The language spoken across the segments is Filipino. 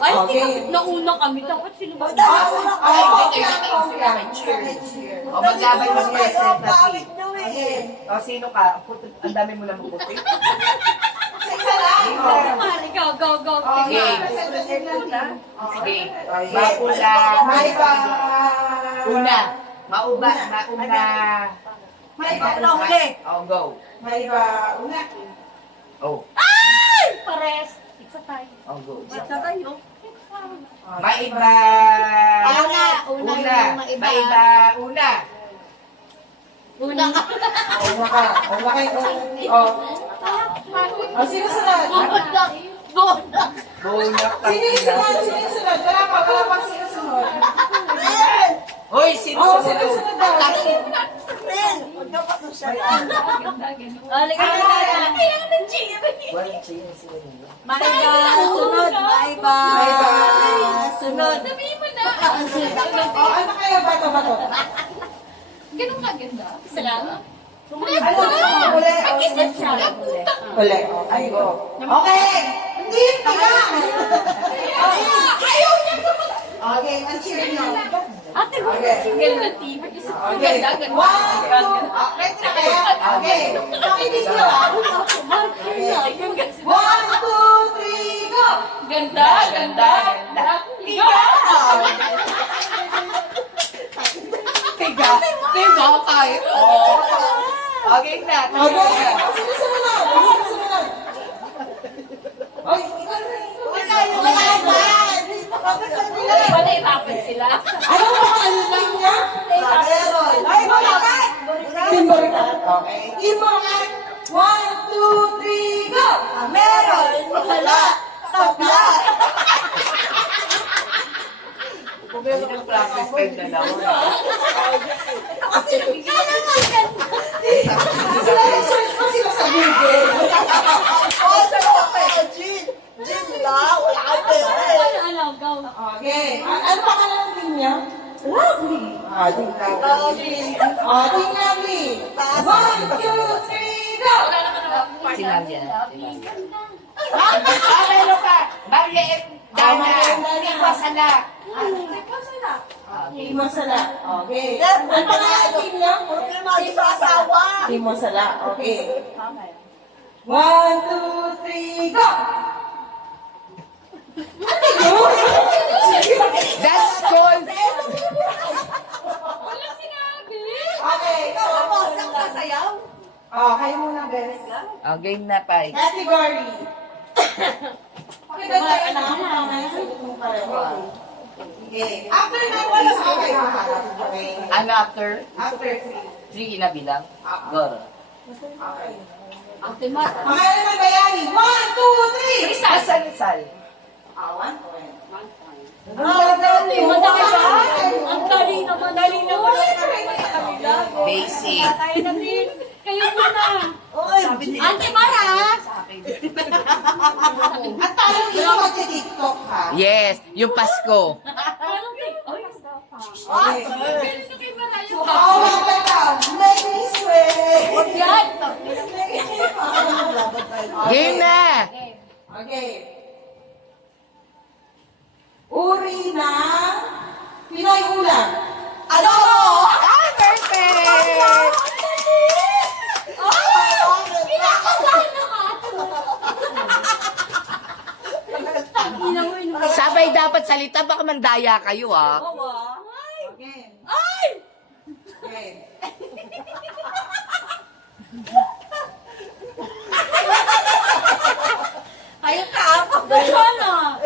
Ay, Okay. nauna kami. Dapat sila ba? Ay, Hindi kayo sila cheer. O, maglaban mo niya sa team. O, sino ka? Ang dami mo lang maputi. Isa lang. Mari, go. Sige. Sige. Mapula. May ba? Una. Mauna. May ba? Una huli. O, go. May ba? Una. O, Pares. Isa tayo. o, go. Isa tayo. Maiba. Una yung maiba. Maiba. Una. Una ka. Una ka. Una kayo. O, sino sunod? Budak. Bunak. Sino yung sunod? Sino yung sunod? Wala pa sino sunod. Hoy, sino Oh, sino sunod? sunod daw? Halika na. Walang siya sila nila. Maiba. Sunod. Maiba. Maiba. Sunod. Sabihin mo na. O, ano kayo? Bato. Ganun ka ganda. Salamat. Ano? Huli. Mag-isip siya. Huli. Ay, go. Okay. Hindi pa lang. Ayaw niya. Okay, ang cheer nyo. Ate, Okay. ganda team. Okay. Ganda. One, two. Ready na kayo? Okay. Pakinig nyo. One, two, three, go. Ganda. Tiga kayo. Okay na. Okay. Sino sumunod? Sino sumunod? Oy, ikaw na. Manahirapan sila. Ano ba ang name niya? Ay, Bulacan! Team Bulacan. Okay. Team Bulacan. One, two, three, go! Meron! Wala! Tabla! Hindi ng practice time na lang. Search mo sila sa Google. Ano, go. Okay. Ano pa ka ng team niya? Lovely. Team Lovely. Team Lovely. One, two, three, go! Si Maria. Ano ka? Maria M. Dana. Iwasala. Team Masala. Okay. Ano pa nga ang team niya? Team Masala. Okay. One, two, three, go! Ano yun? That's called... Walang sinabi. Okay. Kayo muna, Bes. Game na pa. Category. Pakita tayo na ako mamaya sa itong pareho. Okay. After na, wala sa okay. Okay. Ano after? After 3. 3 na bilang? Go. Okay. Ate Mar. Pangalan ng bayani. 1, 2, 3. Rizal. Rizal. One point. Madali naman. Basic. Tayo na din. Kayo muna. Ate Mara. At tayo dito magti-tiktok ha. Yes, yung Pasko. Okay. Galing na kay Mara yung Awang ka daw. Make me sweat. Huwag yan. Game na. Okay. Uri ng Pinoy ulam. Ano? Ah, perfect! Sabay dapat salita, baka mandaya kayo ah. Okay. Ay! Okay. Ayun ka ako. Sana.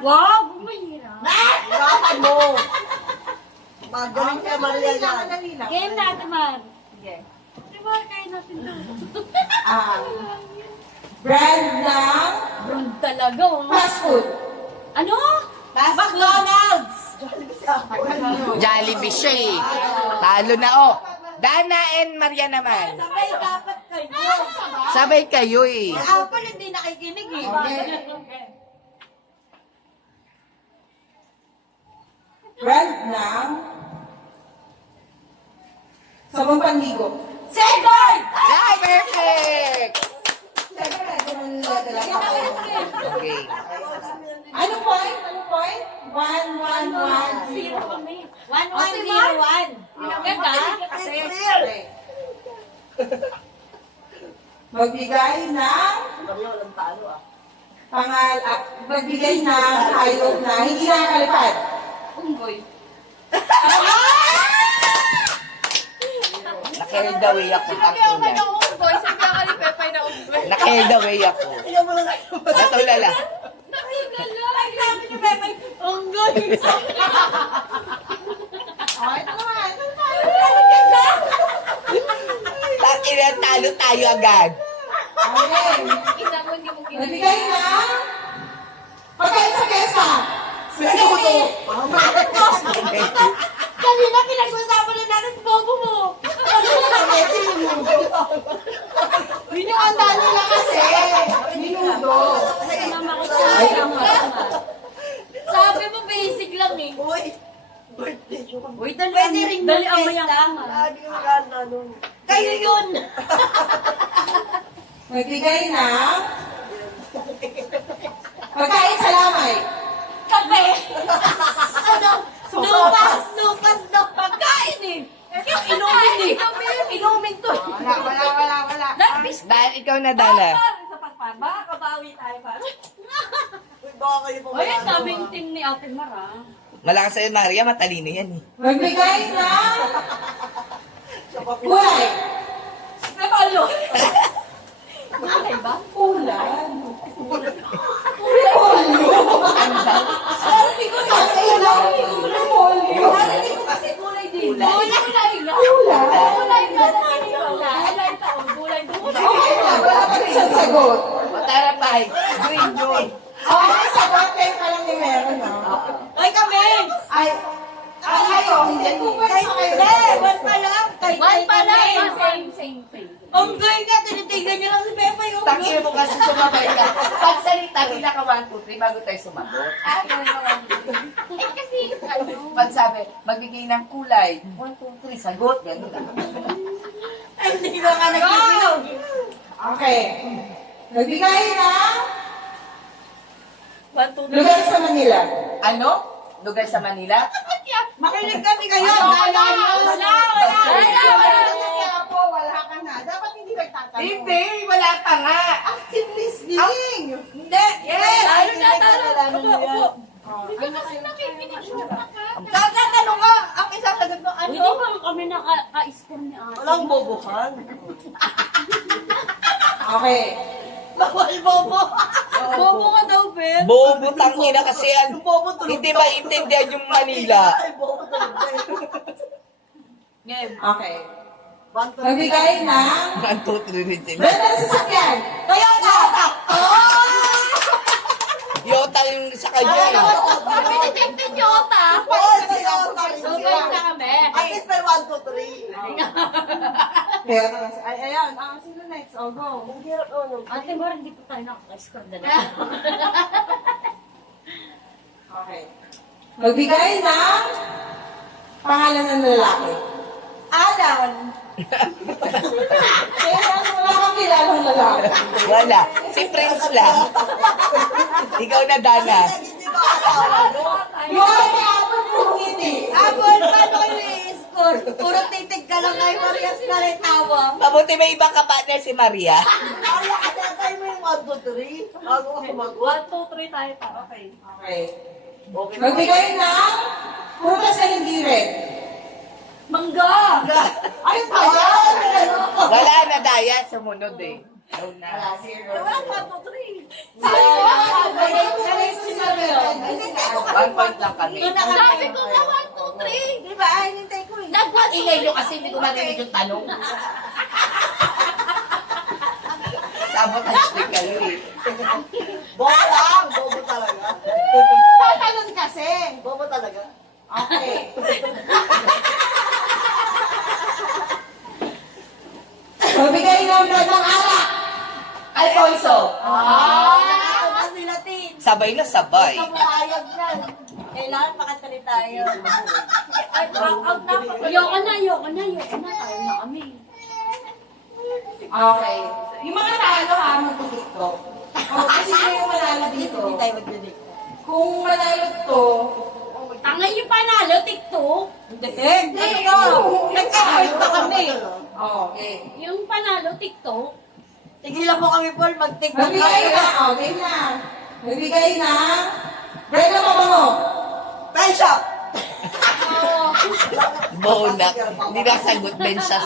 Wow, mahirap. Magaling ka, Maria yan. Game na, Ate Mar. Ate Mar, kain natin to. Brand ng Brand talaga, oh. fast food. Ano? McDonald's! Jollibee siya eh. Talo na oh. Dana and Maria naman. Sabay dapat kayo. Sabay kayo eh. Apple hindi nakikinig eh. Brand ng sabong panligo. Sandboard! Ah, perfect! Siyempre, Okay. Anong point? Anong point? 1-1-1-0. Zero kami. 1101. Ganda. Kasi, Okay. Magbigay ng magbigay ng hayop na hindi nakakalipad. Unggoy. Naka-held away ako, Sabi ako tangina. ng unggoy. Sabi ako ni Pepay na unggoy. Naka-held away ako. Natulala. Nakigala. Sabi ni Pepay, unggoy. Okay, ito naman. Tangina, talo tayo agad. Okay. Ina mo, hindi mo ginagawa. Magbigay ng pagkain sa kesa. Kanina pinag-usapan na natin bobo mo. Minuandalo na kasi. Minudo. Sabi mo basic lang eh. Uy, Pwede rin dali yung ang pesta. mayaman. Kayo yun. Magbigay ng pagkain sa lamay. Kape. Ano? Nupas na pagkain eh. Inumin eh. Inumin to. Wala. Dahil ikaw na, Dana. Sa pagpar. Baka kabawi tayo pa. Uy, ang tabing team ni Ate Mara. Malakas sa'yo, Maria. Matalino yan eh. Magbigay ng kulay. Napalo. Kulay ba? Ulan. Sabi ko kasi Polio. kasi kulay din. Kulay lang. Kulay ka na kanina. Kulay taon. Kulay doon. Okay na, wala pa rin siyang sagot. Matarapay. Green yun. Okay, sagot kayo pa lang ni Meron, no? Ay kami. Ay, kayo, hindi po pwede sa kayo. Hindi, one pa lang. One pa lang. Kay- Same thing. Ang gay nga, tinitignan niya lang si Pepe yung Tangina mo kasi sumabay ka. Pagsalita, pinaka 1, 2, 3 bago tayo sumagot. Eh kasi, ano? Pag sabi, magbigay ng kulay. 1, 2, 3, sagot. Ganun lang. Ay, hindi ko nga nagpipilog. Okay. Nagbigay ng 1, 2, 3. lugar sa Manila. Ano? Lugar sa Manila? Makinig kami kayo. Wala. Kaya po, wala ka na. Dapat hindi nagtatanong. Hindi, wala pa nga. Active listening. Hindi. Yes. Talo na, talo. Upo, upo. Hindi kasi nakikinig siya na ka. Tatanong ka. Ang isa sagot mo, Hindi ano? ba kami naka-score ni Ate? Walang bobohan. Okay. Bawal bobo. Bobo ka daw, Ben. Bobo tangina kasi yan. Bobo tulog. Hindi maintindihan yung Manila. Ay, bobo tulog. Game. Okay. Nagbigay ng 1, 2, 3 rin sila. brand ng sasakyan. Toyota. Yota yung sa kanya. Pinitake din Yota. Toyota. So, guys na kami. At least may 1, 2, 3. Kaya ay, ayan. Sino next? Oh, go. Ang hirap ano. Ate Mara, hindi po tayo nakaka-score na Okay. Magbigay ng pangalan ng lalaki. Alan. Kaya wala kang kilalang lalaki. Wala. Si Prince lang. Ikaw na, Dana. Hindi ba asawa mo? Yung kapag mong ngiti. Abol, paano kayo i-score? Puro titig ka lang kay Marias ka rin tawa. Mabuti may ibang kapatner si Maria. Kaya kasatay mo yung 1, 2, 3. Bago ka sumagot. 1, 2, 3 tayo pa. Okay. Okay. Magbigay ng prutas na hindi red. Mangga! Ay, bayan! Wala na, Daya. Sumunod eh. Ikaw na. Wala 1, 2, 3. Galit si Mario. 1 point lang kami. Sabi ko na 1, 2, 3. Di ba? Ay, hinintay ko eh. Ingay nyo kasi hindi ko marinig yung tanong. Sabotage din kayo eh. Bobo lang. Bobo talaga. Tatalon kasi. Bobo talaga. Okay. Magbigay ng brand ng alak. Alfonso. Ah! Sila tin. Sabay na sabay. Kamuayag yan. Kailangan pakatali tayo. Ay, out na. Ayoko na. Tayo na kami. Okay. Yung mga talo ha, mag-tiktok. Kasi yung manalo dito. Hindi tayo magdidikta. Kung manalo to, Tangay yung panalo, TikTok. Hindi. Nag-effort pa kami. okay. Yung panalo, TikTok. Tigilan mo kami, Paul. Mag-tiktok Magbigay na, okay na. Magbigay na. Brenda pa mo. Pen shop. Mona. Hindi nasagot. Ben siya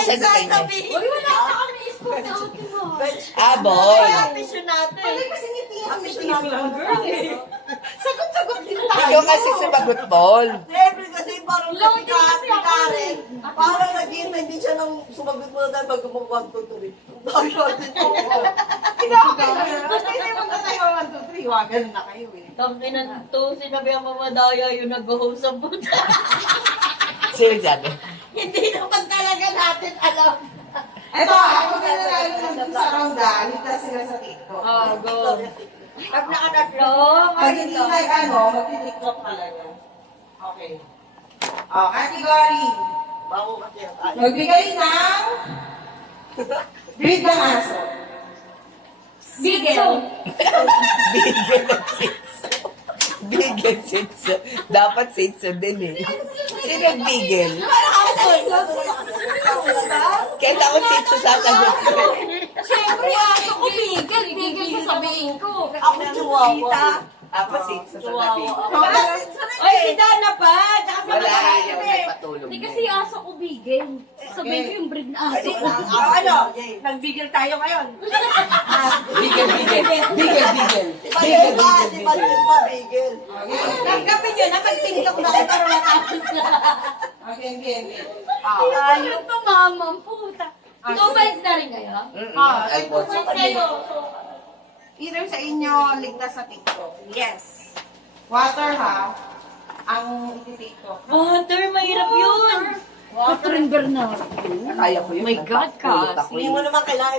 sagutin niya. Uy, wala na kami i-sport out mo. Boy. Ambition natin. Kasi ngiti ang Ambition natin, girl eh. Sagot-sagot din tayo. Ikaw kasi sumagot, Paul. Siyempre kasi parang Long kasi ako. Karen. Parang nag-iintay din siya ng sumagot mo na tayo pag gumawa ko ito rin. Dahil natin po. Hindi, okay na. Basta hindi mo tayo 1, 2, 3. Wag, ganun na kayo eh. Kami na to, sinabi ang mamadaya yung nag-host sa buta. Sino dyan? Hindi naman talaga natin alam. Ito, ako na lang sa ronda. Ligtas sila sa TikTok. Go. Pag nakatatlo, Pag hindi mag-tiktok talaga. Okay. Category. Bago kasi ang tayo. Magbigay ng breed ng aso. Bigel. Bigel ng sitso. Bigel sitso. Dapat sitso din eh. Sino yung bigel? Kahit ako sitso sasagot ko. Siyempre, aso ko bigel. Bigel sasabihin ko. Ako chihuahua. Ako sitso sasabihin ko. Ay, si Dana pa. Tsaka si Wala, Dana. ayaw nagpatulog. Hindi kasi aso ko bigel. Sabihin ko yung breed na aso ko. Ano? Nagbigil tayo ngayon. Bigel, bigel. Bigel, bigel. Si Batil pa, si Batil pa, Bigel. Tanggapin nyo na pag-tiktok na kayo para matapos na. Okay, okay. Ayaw to, mamang puta. 2 points na rin kayo? Ay, po. Either sa inyo, ligtas sa TikTok. Yes. Water ha, ang iti-tiktok. Water, mahirap yun. Catherine Bernardo. Kaya ko yun. My God, Pulot ako Cassie. Hindi yun. mo naman kailangan